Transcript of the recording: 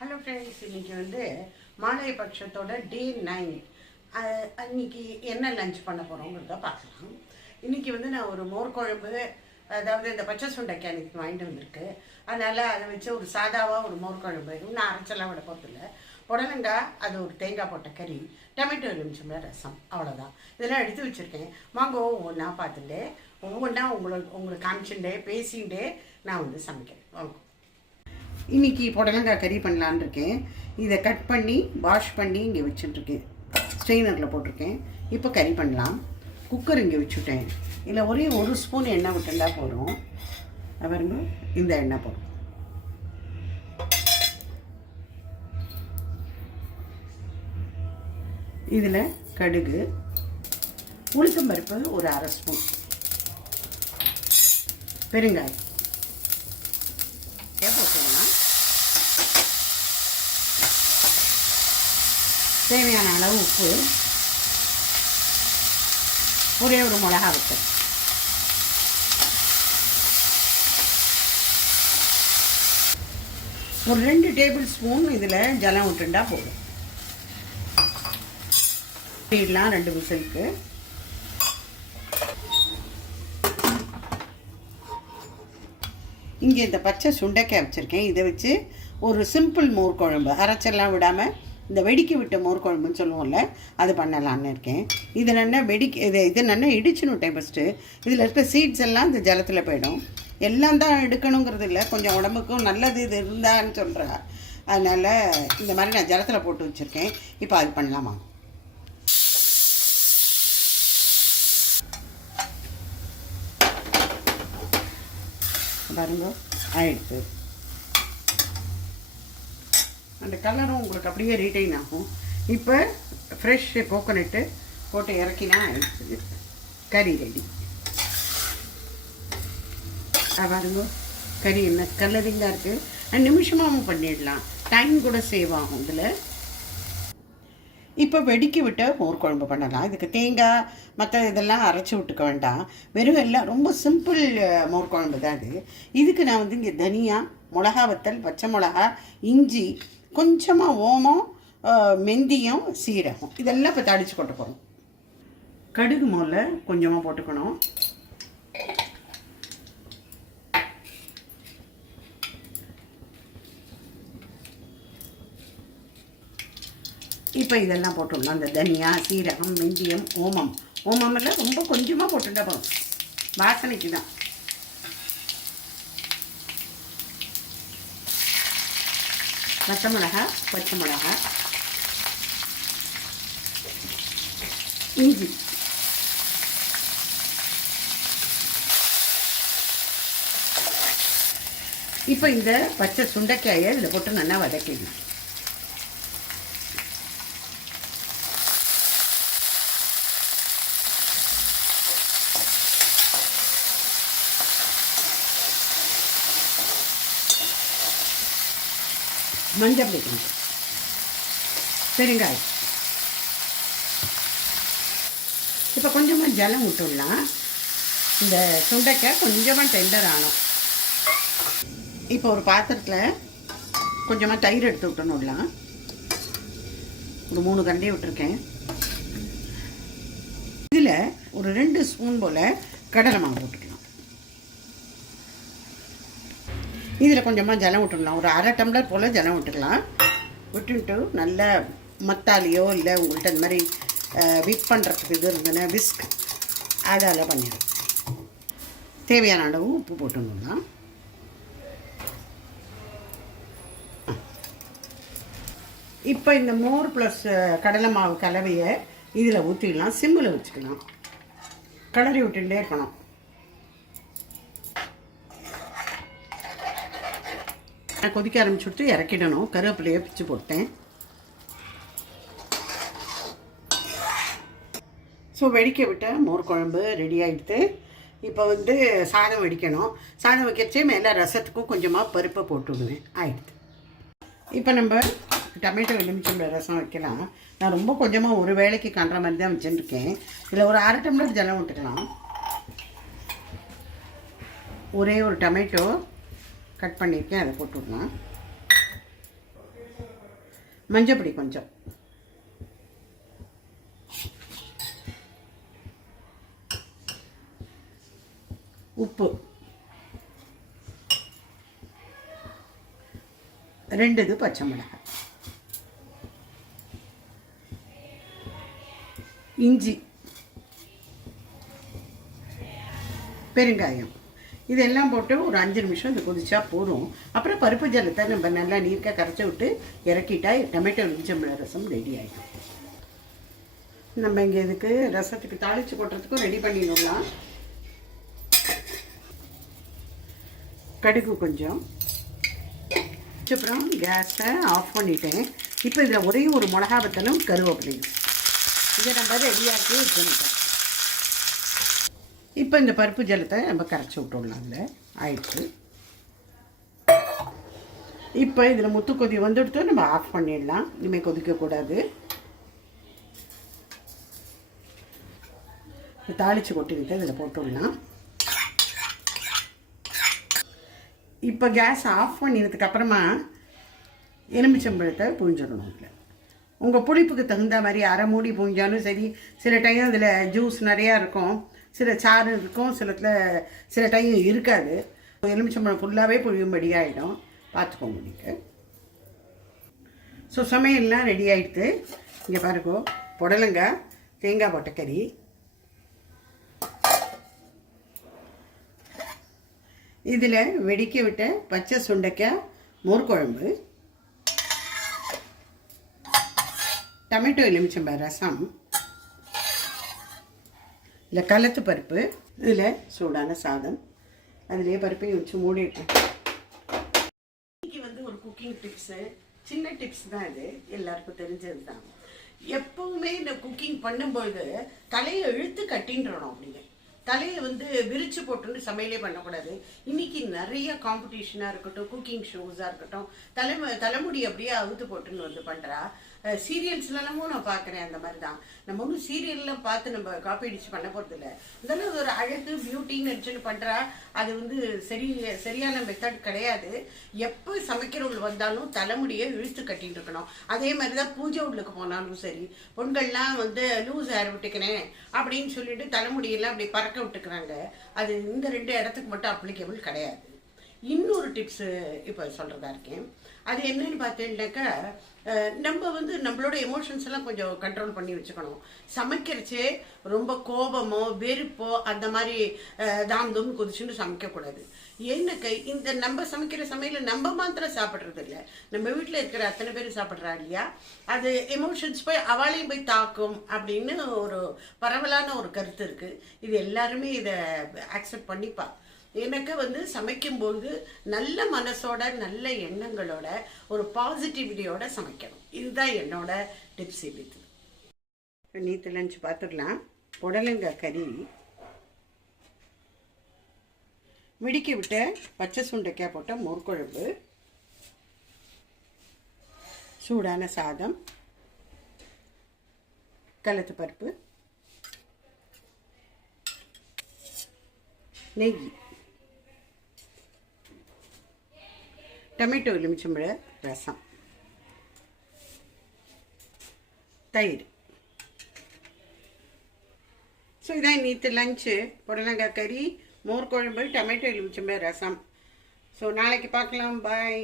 Hello friends, இன்றைக்கி மாலை பட்சத்தோட டே 9. அன்றைக்கி என்ன லஞ்ச் பண்ண போகிறோங்கிறத பார்க்கலாம். இன்றைக்கி நான் ஒரு மோர் குழம்பு, அதாவது இந்த பச்சை சுண்டைக்காய் எனக்கு வாங்கிட்டு வந்திருக்கு. அதனால் அதை வச்சு ஒரு சாதாவாக ஒரு மோர் குழம்பு, இன்னும் அரைச்செல்லாம் விட போகிறதில்ல. புடலங்காய், அது ஒரு தேங்காய் போட்ட கறி, டொமேட்டோ எலுமிச்சம்பழம் ரசம், அவ்வளோதான். இதெல்லாம் எடுத்து வச்சுருக்கேன். வாங்க ஒவ்வொன்றா பார்த்துட்டு ஒவ்வொன்றா உங்களுக்கு காமிச்சுட்டே பேசிகிட்டே நான் சமைக்கிறேன். வாங்க. இன்றைக்கி புடலங்காய் கறி பண்ணலான் இருக்கேன். இதை கட் பண்ணி வாஷ் பண்ணி இங்கே வச்சுட்டுருக்கேன். ஸ்ட்ரெயினரில் போட்டிருக்கேன். இப்போ கறி பண்ணலாம். குக்கர் இங்கே வச்சுட்டேன். இதில் ஒரே ஒரு ஸ்பூன் எண்ணெய் விட்டுண்டா போதும். பாருங்க, இந்த எண்ணெய் போதும். இதில் கடுகு, உளுத்தம் பருப்பு ஒரு அரை ஸ்பூன், பெருங்காயம் போட்டுக்கலாம். தேவையான அளவு உப்பு, ஒரே ஒரு மிளகா வத்தல், ஒரு 2 டேபிள் ஸ்பூன் இதில் ஜலம் விட்டுண்டா போதும். இடலாம் 2 விசிலுக்கு. இங்கே இந்த பச்சை சுண்டைக்காய் வச்சுருக்கேன். இதை வச்சு ஒரு சிம்பிள் மோர் குழம்பு, அரைச்செல்லாம் விடாமல் இந்த வெடிக்கி விட்ட மோர் குழம்புன்னு சொல்லுவோம்ல, அது பண்ணலான்னு இருக்கேன். இது நல்லா இது நல்லா இடிச்சுன்னுட்டேன் ஃபஸ்ட்டு. இதில் இருக்க சீட்ஸ் எல்லாம் இந்த ஜலத்தில் போயிடும். எல்லாம் தான் எடுக்கணுங்கிறது இல்லை, கொஞ்சம் உடம்புக்கும் நல்லது இது இருந்தான்னு சொல்கிறா. அதனால் இந்த மாதிரி நான் ஜலத்தில் போட்டு வச்சுருக்கேன். இப்போ அது பண்ணலாமா? பாருங்க, ஆயிடுச்சு. அந்த கலரும் உங்களுக்கு அப்படியே ரீட்டைன் ஆகும். இப்போ ஃப்ரெஷ் கோகோனட்டு போட்டு இறக்கினா ஆயிடுச்சு, கறி ரெடி. பாருங்க, கறி என்ன கலரிங்காக இருக்குது. நிமிஷமாகவும் பண்ணிடலாம், டைம் கூட சேவ் ஆகும் இதில். இப்போ வெடிக்கி விட்ட மோர் குழம்பு பண்ணலாம். இதுக்கு தேங்காய் மற்ற இதெல்லாம் அரைச்சி விட்டுக்க வேண்டாம். வெறும் எல்லாம் ரொம்ப சிம்பிள் மோர் குழம்பு தான் இது. இதுக்கு நான் இங்கே தனியா, மிளகா வத்தல், பச்சை மிளகா, இஞ்சி, கொஞ்சமாக ஓமம், மெந்தியம், சீரகம், இதெல்லாம் இப்போ தடிச்சு கொண்டு போகிறோம். கடுகு முதல்ல கொஞ்சமாக போட்டுக்கணும். இப்போ இதெல்லாம் போட்டுடலாம். அந்த தனியா, சீரகம், வெந்தயம், ஓமம் எல்லாம் ரொம்ப கொஞ்சமாக போட்டுட்டா போதும், வாசனைக்கு தான். பச்சை மிளகா, இஞ்சி, இப்போ இந்த பச்சை சுண்டைக்காயை இதில் போட்டு நல்லா வதக்கிடணும். மஞ்சள் பொடி கொஞ்சம், பெருங்காயம். இப்போ கொஞ்சமாக ஜலம் விட்டுடலாம். இந்த சுண்டைக்காய் கொஞ்சமாக டெண்டர் ஆகும். இப்போ ஒரு பாத்திரத்தில் கொஞ்சமாக தயிர் எடுத்து விட்டுணுடலாம். ஒரு 3 கரண்டி விட்டுருக்கேன். இதில் ஒரு 2 ஸ்பூன் போல் கடலை மாவு போட்டுக்கலாம். இதில் கொஞ்சமாக ஜலம் விட்டுடலாம். ஒரு அரை டம்ளர் போல் ஜலம் விட்டுக்கலாம். விட்டுட்டு நல்ல மத்தாலியோ இல்லை உங்கள்கிட்ட இந்த மாதிரி விப் பண்ணுறதுக்கு இது இருந்ததுன்னா விஸ்க், அதால் பண்ணிடும். தேவையான அளவு உப்பு போட்டுடலாம். இப்போ இந்த மோர் ப்ளஸ் கடலை மாவு கலவையை இதில் ஊற்றிடலாம். சிம்மில் வச்சுக்கலாம். கிளறி விட்டுட்டே இருக்கணும். கொதிக்க ஆரம்பிச்சுட்டு இறக்கிடணும். கருவேப்பிலையை பிச்சு போட்டேன். ஸோ வெடிக்க விட்ட மோர் குழம்பு ரெடி ஆகிடுது. இப்போ சாதம் வடிக்கணும். சாதம் வைக்கிறச்சே மேலே ரசத்துக்கும் கொஞ்சமாக பருப்பை போட்டு விடுவேன். ஆயிடுது. இப்போ நம்ம டொமேட்டோ எலுமிச்சம்பழம் ரசம் வைக்கலாம். நான் ரொம்ப கொஞ்சமாக ஒரு வேளைக்கு காண்ற மாதிரி தான் வச்சுருக்கேன். இதில் ஒரு அரை டம்ளர் ஜலம் விட்டுக்கலாம். ஒரே ஒரு டொமேட்டோ கட் பண்ணியிருக்கேன், அதை போட்டு விடலாம். மஞ்சப்பொடி கொஞ்சம், உப்பு, 2 பச்சை மிளகாய், இஞ்சி, பெருங்காயம், இதெல்லாம் போட்டு ஒரு 5 நிமிஷம் இது கொதிச்சா போதும். அப்புறம் பருப்பு ஜலத்தை நம்ம நல்லா நீர்க்க கரைச்சி விட்டு இறக்கிட்டா டொமேட்டோ எலுமிச்சம்பழ ரசம் ரெடி ஆகிடும். நம்ம இங்கே இதுக்கு ரசத்துக்கு தாளித்து கொட்டுறதுக்கும் ரெடி பண்ணிடலாம். கடுகு கொஞ்சம், அப்புறம் கேஸை ஆஃப் பண்ணிட்டேன். இப்போ இதில் ஒரே ஒரு மிளகா வத்தலும் கருவேப்பிலையும் இதை நம்ம ரெடியாக்கி வச்சுட்டோம். இப்போ இந்த பருப்பு ஜலத்தை நம்ம கரைச்சி விட்டுடலாம். அதில் ஆயிடுச்சு. இப்போ இதில் முத்து கொதி வந்துடுத்து நம்ம ஆஃப் பண்ணிடலாம். இனிமேல் கொதிக்கக்கூடாது. தாளித்து கொட்டிக்கிட்டு இதில் போட்டுடலாம். இப்போ கேஸ் ஆஃப் பண்ணினதுக்கப்புறமா எலுமிச்சம்பழத்தை புழிஞ்சிடணும். இதில் உங்கள் புளிப்புக்கு தகுந்த மாதிரி அரை மூடி புழிஞ்சாலும் சரி. சில டைம் அதில் ஜூஸ் நிறையா இருக்கும், சில சாறு இருக்கும், சில டைம் இருக்காது. எலுமிச்சம்பழம் ஃபுல்லாகவே புழியும்படி ஆகிடும். பார்த்துக்கோங்க நீங்கள். ஸோ சமையல்லாம் ரெடி ஆகிடுது. இங்கே பாருங்கோ, புடலங்காய் தேங்காய் போட்ட கறி, இதில் வெடிக்க விட்ட பச்சை சுண்டைக்காய் மோர் குழம்பு, டொமேட்டோ எலுமிச்சம்பழ ரசம், இல்லை கலத்து பருப்பு, இதில் சூடான சாதம், அதிலே பருப்பையும் வச்சு மூடிட்டேன். இன்னைக்கு வந்து ஒரு குக்கிங் டிப்ஸு, சின்ன டிப்ஸ் தான் இது, எல்லாருக்கும் தெரிஞ்சது தான். எப்பவுமே இந்த குக்கிங் பண்ணும்போது தலையை இழுத்து கட்டின்றணும். அப்படிங்க தலையை வந்து விரிச்சு போட்டுன்னு சமையலே பண்ணக்கூடாது. இன்னைக்கு நிறைய காம்படிஷனாக இருக்கட்டும், குக்கிங் ஷோஸாக இருக்கட்டும், தலைமுடி அப்படியே அவுத்து போட்டுன்னு வந்து பண்ணுறா. சீரியல்ஸ்லலாமும் நான் பார்க்குறேன். அந்த மாதிரி தான் நம்ம ஒன்றும் சீரியல்லாம் பார்த்து நம்ம காப்பி அடிச்சு பண்ண போகிறதில்ல. இதெல்லாம் ஒரு அழகு பியூட்டின்னு நினச்சின்னு பண்ணுறா. அது வந்து சரியான மெத்தட் கிடையாது. எப்போ சமைக்கிறவங்க வந்தாலும் தலைமுடியை இழுத்து கட்டிட்டு இருக்கணும். அதே மாதிரி தான் பூஜை உள்ளுக்கு போனாலும் சரி, பொண்கள்லாம் வந்து லூஸ் ஹேர் விட்டுக்கிறேன் அப்படின்னு சொல்லிட்டு தலைமுடியெல்லாம் அப்படி பறக்க விட்டுக்கிறாங்க. அது இந்த 2 இடத்துக்கு மட்டும் அப்ளிகபிள் கிடையாது. இன்னொரு டிப்ஸு இப்போ சொல்கிறதா இருக்கேன். அது என்னன்னு பார்த்தீங்கன்னாக்கா, நம்ம வந்து நம்மளோட எமோஷன்ஸ் எல்லாம் கொஞ்சம் கண்ட்ரோல் பண்ணி வச்சுக்கணும். சமைக்கிறச்சே ரொம்ப கோபமோ வெறுப்போ அந்த மாதிரி தாம் கொதிச்சுன்னு சமைக்கக்கூடாது. ஏன்னாக்கா இந்த நம்ம சமைக்கிற சமையல் நம்ம மாத்திரம் சாப்பிட்றது இல்லை, நம்ம வீட்டில் இருக்கிற அத்தனை பேர் சாப்பிட்றா இல்லையா. அது எமோஷன்ஸ் போய் அவளையும் போய் தாக்கும் அப்படின்னு ஒரு பரவலான ஒரு கருத்து இருக்குது. இது எல்லாருமே இதை அக்செப்ட் பண்ணிப்பா. எனக்கு வந்து சமைக்கும்போது நல்ல மனசோட நல்ல எண்ணங்களோட ஒரு பாசிட்டிவிட்டியோட சமைக்கணும். இதுதான் என்னோட டிப்ஸ். இது நீத்து லஞ்ச் பார்த்துக்கலாம். புடலங்காய் கறி, வெடிக்க விட்ட பச்சை சுண்டைக்காய் போட்ட மோர் குழம்பு, சூடான சாதம், கலத்து பருப்பு, நெய், டொமேட்டோ எலுமிச்சம்பழ ரசம், தயிர். ஸோ இதான் நேற்று லஞ்சு. புடலங்காய் கறி, மோர் குழம்பு, டொமேட்டோ எலுமிச்சம்பழ ரசம். ஸோ நாளைக்கு பார்க்கலாம். பாய்.